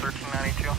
1392.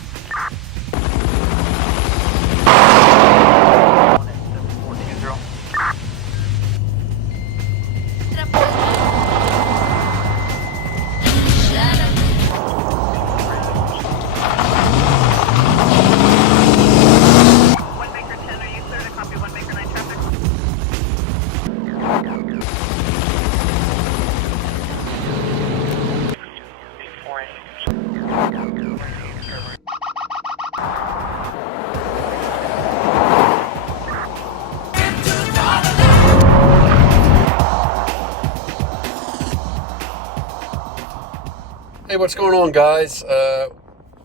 Hey, what's going on, guys?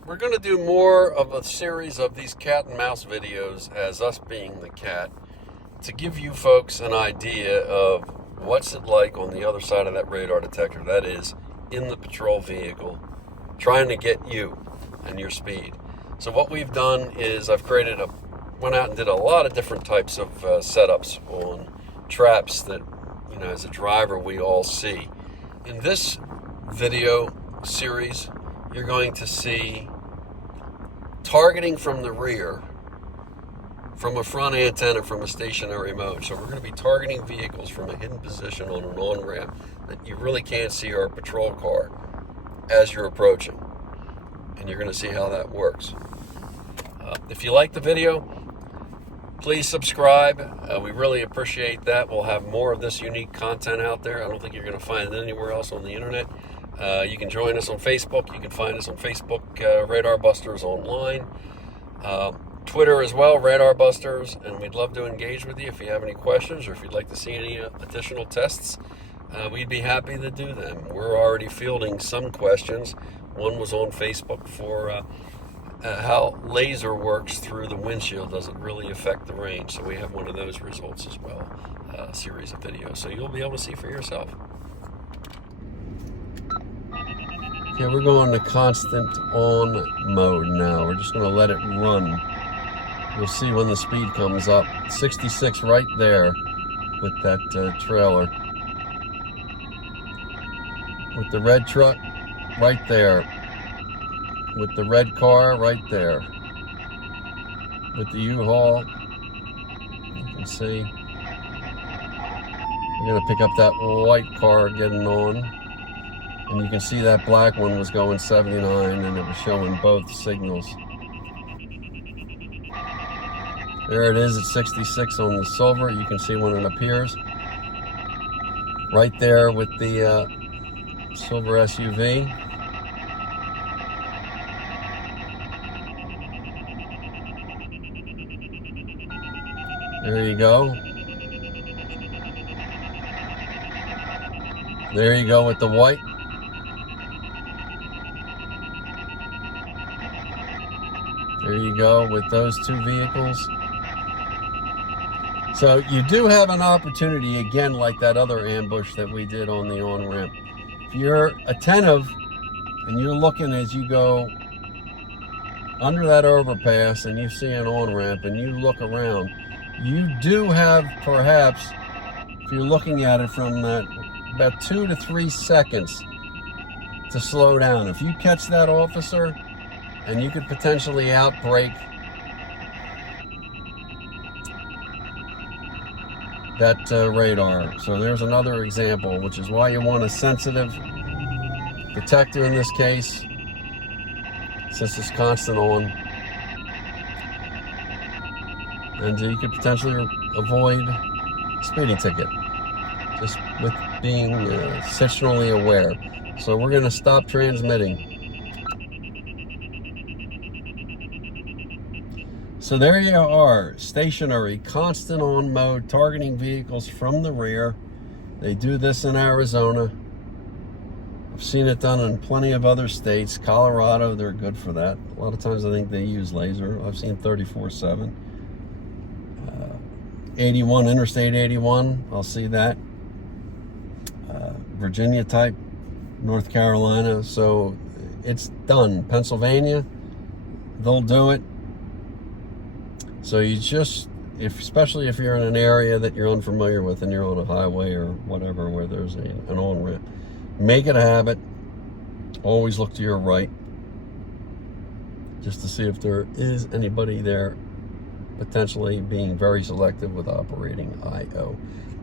We're going to do more of a series of these cat and mouse videos as us being the cat to give you folks an idea of what's it like on the other side of that radar detector, that is, in the patrol vehicle, trying to get you and your speed. So what we've done is went out and did a lot of different types of setups on traps that, as a driver, we all see. In this video series, you're going to see targeting from the rear, from a front antenna, from a stationary mode. So we're going to be targeting vehicles from a hidden position on an on-ramp that you really can't see our patrol car as you're approaching. And you're going to see how that works. If you like the video, please subscribe. We really appreciate that. We'll have more of this unique content out there. I don't think you're going to find it anywhere else on the internet. You can join us on Facebook. You can find us on Facebook, Radar Busters Online. Twitter as well, Radar Busters. And we'd love to engage with you if you have any questions or if you'd like to see any additional tests. We'd be happy to do them. We're already fielding some questions. One was on Facebook for how laser works through the windshield. Does it really affect the range? So we have one of those results as well, a series of videos. So you'll be able to see for yourself. Okay, we're going to constant on mode now. We're just going to let it run. You'll see when the speed comes up. 66 right there with that trailer. With the red truck right there. With the red car right there. With the U-Haul, you can see. We're going to pick up that white car getting on. And you can see that black one was going 79 and it was showing both signals. There it is at 66 on the silver. You can see when it appears. Right there with the silver SUV. There you go. There you go with the white. There you go with those two vehicles. So you do have an opportunity, again, like that other ambush that we did on the on-ramp. If you're attentive and you're looking as you go under that overpass and you see an on-ramp and you look around, you do have, perhaps, if you're looking at it from about 2 to 3 seconds to slow down. If you catch that officer, and you could potentially outbrake that radar. So there's another example, which is why you want a sensitive detector in this case, since it's constant on. And you could potentially avoid a speeding ticket just with being situationally aware. So we're going to stop transmitting. So there you are, stationary, constant on mode, targeting vehicles from the rear. They do this in Arizona. I've seen it done in plenty of other states. Colorado, they're good for that. A lot of times I think they use laser. I've seen 34/7. 81, Interstate 81, I'll see that. Virginia type, North Carolina. So it's done. Pennsylvania, they'll do it. So you just, especially if you're in an area that you're unfamiliar with and you're on a highway or whatever where there's an on-ramp, make it a habit. Always look to your right. just to see if there is anybody there potentially being very selective with operating I/O.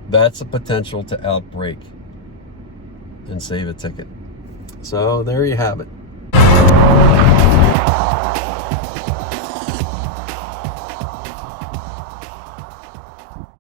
That's a potential to outbreak and save a ticket. So there you have it.